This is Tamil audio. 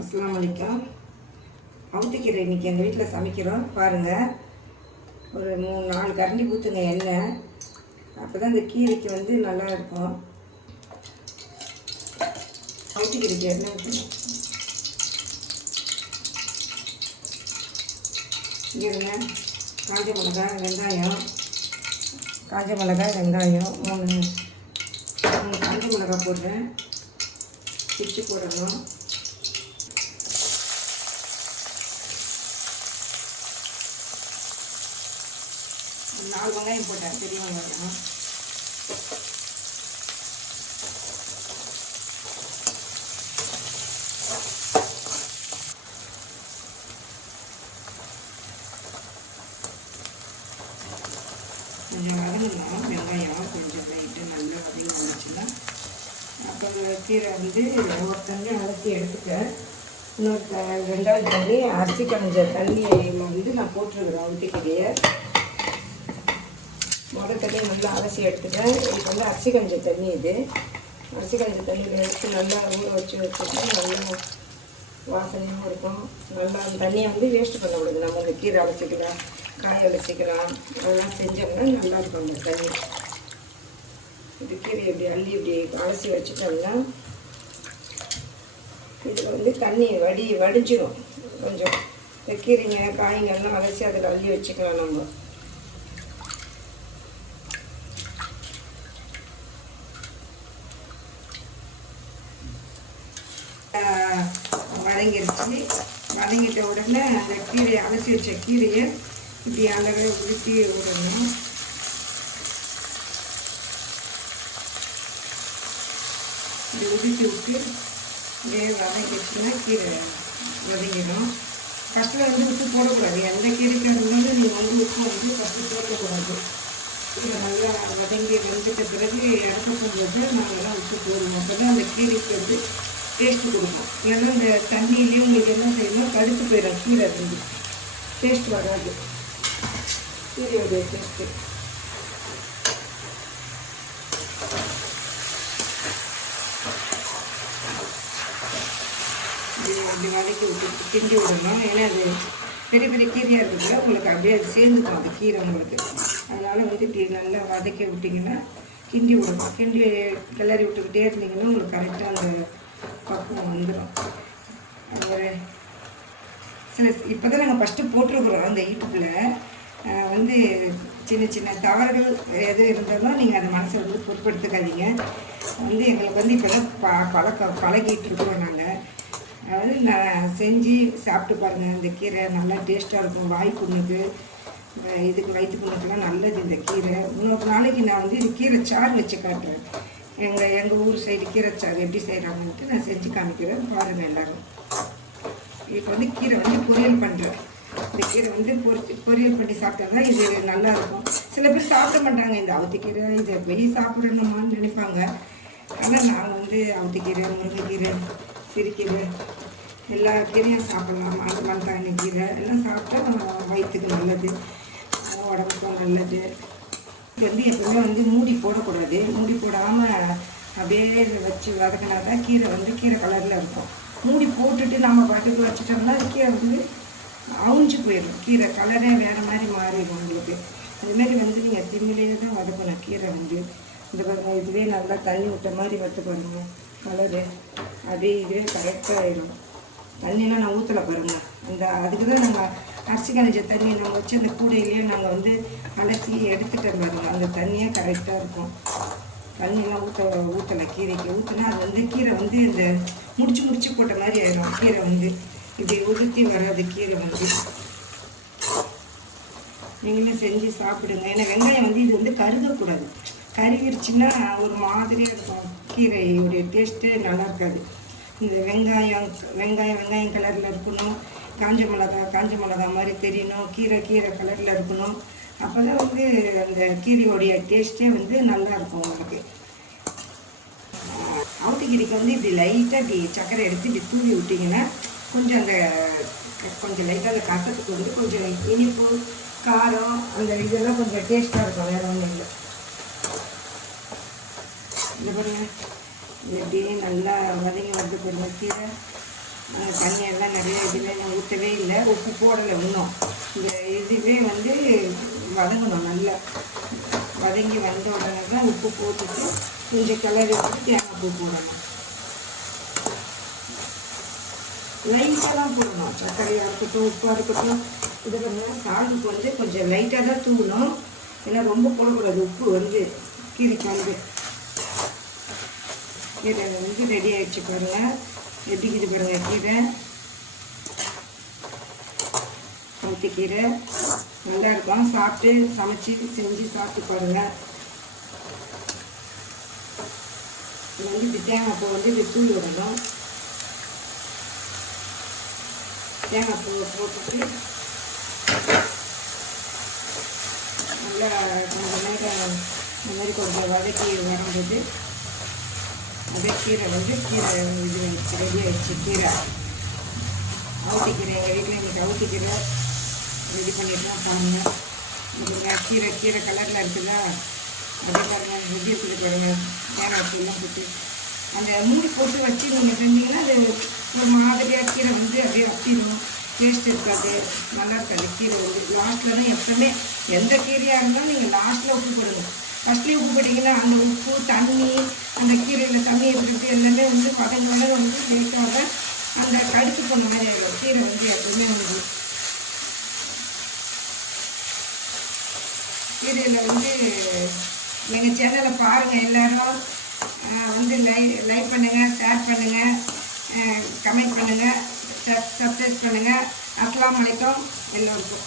அஸ்ஸலாமு அலைக்கும். அவுத்திக்கீரை இன்றைக்கி எங்கள் வீட்டில் சமைக்கிறோம் பாருங்கள். ஒரு 3-4 கரண்டி ஊற்றுங்க எண்ணெய். அப்போ தான் இந்த கீரைக்கு வந்து நல்லா இருக்கும். அவுத்திக்கீரைக்கு எண்ணெய் ஊற்றணும். இங்கேங்க காஞ்ச மிளகாய் வெங்காயம், காஞ்ச மிளகாய் வெங்காயம் 3 காஞ்ச மிளகாய் போடுறேன். பிச்சு போடணும். நாலு வெங்காயம் போட்டேன், பெரிய வெங்காயம். கொஞ்சம் வதங்கணும். வெங்காயம் கொஞ்சம் லைட்டு நல்லா வதங்கி வந்துச்சுன்னா அப்போ கீரை வந்து ஒரு தண்ணி அலசி எடுத்துட்டேன். இன்னொரு 2வது தண்ணி அரிசி களைஞ்ச தண்ணியை வந்து நான் போட்டுருக்குறேன். அவுத்திக்கீரையை முதல் தண்ணி நல்லா அலசி எடுத்துட்டேன். இப்போ வந்து அரிசி களைஞ்ச தண்ணி. இது அரிசி களைஞ்ச தண்ணியில் எடுத்து நல்லா ஊற வச்சுட்டு நல்லா வாசனையும் இருக்கும். நல்லா அந்த தண்ணியை வந்து வேஸ்ட் பண்ணக்கூடாது. நம்ம இந்த கீரை அலசிக்கலாம், காய் அலசிக்கலாம், அதெல்லாம் செஞ்சோம்னா நல்லாயிருக்கும் அந்த தண்ணி. இது கீரை இப்படி அள்ளி இப்படி அலசி வச்சுட்டோம்னா இதில் வந்து தண்ணி வடிஞ்சிடும். கொஞ்சம் இந்த கீரைங்க காய்ங்கெல்லாம் அலசி அதில் அள்ளி வச்சுக்கலாம். நம்ம வதங்கிருச்சு. வதங்கிட்ட உடனே அந்த கீரையை அலசி வச்ச கீரையை இப்படி அளவை ஊற்றி விடணும். இப்படி உதித்து விட்டு அப்படியே வதங்கிடுச்சுன்னா கீரை வதங்கிடும். ஃபஸ்ட்டில் வந்து உப்பு போடக்கூடாது. எந்த கீரைக்காக இருந்தாலும் நீங்கள் வந்து உப்பு வந்து ஃபஸ்ட்டு போடக்கூடாது. கீரை நல்லா வதங்கி வெந்துட்ட பிறகு இறக்க போகும்போது நாங்கள்லாம் உப்பு போடுவோம். அப்போ தான் அந்த கீரைக்கு வந்து டேஸ்ட்டு கொடுக்கும். இல்லைன்னா இந்த தண்ணியிலேயே உங்களுக்கு என்ன செய்யணும், கடுத்து போயிடும். கீரை வந்து டேஸ்ட் வராது. கீரையோடைய டேஸ்ட்டு அப்படி வதக்கி விட்டு கிண்டி விடணும். ஏன்னா அது பெரிய பெரிய கீரையாக இருக்குதுல்ல, உங்களுக்கு அப்படியே அது சேர்ந்துக்கும் அந்த கீரை உங்களுக்கு. அதனால் வந்து இப்படி நல்லா வதக்கி விட்டிங்கன்னா கிண்டி விடணும். கிண்டி கிளறி விட்டுக்கிட்டே இருந்தீங்கன்னா உங்களுக்கு கரெக்டாக அந்த பக்குவம் வந்துடும். ஒரு சில இப்போ தான் நாங்கள் ஃபஸ்ட்டு போட்டிருக்குறோம். அந்த யூடியூப்பில் வந்து சின்ன சின்ன தவறுகள் எது இருந்தாலும் நீங்கள் அதை மனசை வந்து பொருட்படுத்திக்காதீங்க. வந்து எங்களுக்கு வந்து இப்போ தான் பழகிட்டு இருக்கிறோம் நாங்கள். அதாவது நான் செஞ்சு சாப்பிட்டு பாருங்கள். இந்த கீரை நல்லா டேஸ்ட்டாக இருக்கும். வாய் புண்ணுக்கு, இதுக்கு வயிற்று புண்ணுக்கெல்லாம் நல்லது இந்த கீரை. இன்னொரு நாளைக்கு நான் வந்து இது கீரை சாறு வச்சு காட்டுறேன். எங்கள் ஊர் சைடு கீரை சாறு எப்படி செய்கிறாங்கன்ட்டு நான் செஞ்சு காமிக்கிறேன். பாருங்கள் எல்லோரும். இப்போ வந்து கீரை வந்து பொரியல் பண்ணுறேன். இந்த கீரை வந்து பொரியல் பண்ணி சாப்பிட்டா தான் இது நல்லாயிருக்கும். சில பேர் சாப்பிட மாட்டாங்க இந்த அவுத்திக்கீரை. இதை போய் சாப்பிடணுமான்னு நினைப்பாங்க. ஆனால் நாங்கள் வந்து அவுத்திக்கீரை, முருங்கைக்கீரை, சிறுக்கீரை எல்லா கீரையும் சாப்பிட்லாம். மண்தாணி கீரை எல்லாம் சாப்பிட்டா வயிற்றுக்கு நல்லது, உடம்புக்கும் நல்லது. இது வந்து எப்பவுமே வந்து மூடி போடக்கூடாது. மூடி போடாமல் அப்படியே வச்சு வதக்கினா தான் கீரை வந்து கீரை கலரில் இருக்கும். மூடி போட்டுட்டு நம்ம பாட்டுக்கு வச்சுட்டோம்னா கீரை வந்து அவிஞ்சு போயிடும். கீரை கலரே வேறு மாதிரி மாறிடும் உங்களுக்கு. அதுமாரி வந்து நீங்கள் சிம்மிலேயே தான் வதக்கணும் கீரை வந்து. இந்த பாருங்கள், இதுவே நல்லா தண்ணி விட்ட மாதிரி வறுத்து பாருங்கள் கலரு. அப்படியே இதுவே கரெக்டாக ஆகிடும். தண்ணியெலாம் நான் ஊற்றலை பாருங்கள். அதுக்கு தான் நாங்கள் அரிசி களைஞ்ச தண்ணி நம்ம வச்சு அந்த கூடையிலேயே நாங்கள் வந்து அலசி எடுத்துகிட்டு பாருங்கள். அந்த தண்ணியே கரெக்டாக இருக்கும். தண்ணியெல்லாம் ஊற்றலை கீரைக்கு. ஊற்றினா அது வந்து கீரை வந்து இந்த முடிச்சு போட்ட மாதிரி ஆயிடும். கீரை வந்து இப்படி உதுத்தி வராது. கீரை வந்து நீங்களும் செஞ்சு சாப்பிடுங்க. ஏன்னா வெங்காயம் வந்து இது வந்து கருகக்கூடாது. கருகிருச்சுன்னா ஒரு மாதிரியாக இருக்கும். கீரையுடைய டேஸ்ட்டு நல்லா இருக்காது. இந்த வெங்காயம் கலரில் இருக்கணும். காஞ்ச மிளகா மாதிரி தெரியணும். கீரை கலரில் இருக்கணும். அப்போ தான் வந்து அந்த கீரையோடைய டேஸ்ட்டே வந்து நல்லாயிருக்கும் உங்களுக்கு. அவுத்திக்கீரைக்கு வந்து இப்படி லைட்டாக இப்படி சர்க்கரை எடுத்து இப்படி தூவி விட்டிங்கன்னா கொஞ்சம் லைட்டாக அந்த கசத்துக்கு வந்து கொஞ்சம் இனிப்பு, காரம், அந்த இதெல்லாம் கொஞ்சம் டேஸ்ட்டாக இருக்கும். வேறு ஒன்றும் இல்லை. இந்த பாருங்கள், இது எப்படியே நல்லா வதங்கி வந்து பாருங்கள். கீரை தண்ணியெல்லாம் நிறைய இதில் நான் ஊற்றவே இல்லை, உப்பு போடலை இன்னும். இந்த இதுவே வந்து வதங்கணும், நல்லா வதங்கி வந்த உடனே தான் உப்பு போட்டுட்டு கொஞ்சம் கிளறி விட்டு தேங்காய் பூ போடணும். லைட்டாக தான் போடணும், சர்க்கரையாக இருக்கட்டும் உப்பாக இருக்கட்டும். இது பண்ணால் சாதத்துக்கு வந்து கொஞ்சம் லைட்டாக தான் தூவணும், ஏன்னா ரொம்ப போடக்கூடாது. உப்பு வந்து கீரைக்கு வந்து கீரை வந்து ரெடி ஆகிடுச்சு பாருங்கள், எப்படிக்குது பாருங்கள். கீரை சவுத்தி கீரை நல்லா இருக்கும், சாப்பிட்டு சமைச்சி செஞ்சு சாப்பிட்டு பாருங்கள். இது வந்து தேங்காய் பூ வந்து இது தூள் விடணும். தேங்காய் பூ போட்டுட்டு நல்லா கொஞ்சம் நேரம் இந்த மாதிரி கொஞ்சம் வதக்கி வரும்போது அதே கீரை வந்து கீரை இது ரெடி ஆகிடுச்சு. கீரை அவுத்திக்கீரை எங்கள் வீட்டில் இன்றைக்கி அவுத்திக்கீரை ரெடி பண்ணிட்டு தான் பாருங்கள். இந்த கீரை கலரில் இருக்குதா, அதே பாருங்கள் எப்படி இருக்குது பாருங்கள். தேங்காய் பூலாம் போட்டு அந்த மூடி போட்டு வச்சு நீங்கள் செஞ்சீங்கன்னா அது ஒரு மாதிரியாக கீரை வந்து அப்படியே வச்சிடணும், டேஸ்ட் இருக்காது, நல்லா இருக்காது. கீரை வந்து லாஸ்ட்டில் தான் எப்பவுமே எந்த கீரையாக இருந்தாலும் நீங்கள் லாஸ்ட்டில் உப்பு போடணும். ஃபஸ்ட்லேயே உப்பு போட்டிங்கன்னா அந்த உப்பு தண்ணி அந்த கீரையில் தண்ணி இருக்கிறது எல்லாமே வந்து வதங்க வந்து லேட்டாக அந்த கடுப்பு போன மாதிரி ஆகிடும். கீரை வந்து எப்பவுமே வந்து கீரையில் வந்து எங்கள் சேனலை பாருங்கள் எல்லோரும், வந்து லைக் பண்ணுங்கள், ஷேர் பண்ணுங்கள், கமெண்ட் பண்ணுங்கள், சப்ஸ்கிரைப் பண்ணுங்கள். அஸ்ஸலாமு அலைக்கும் எல்லோருக்கும்.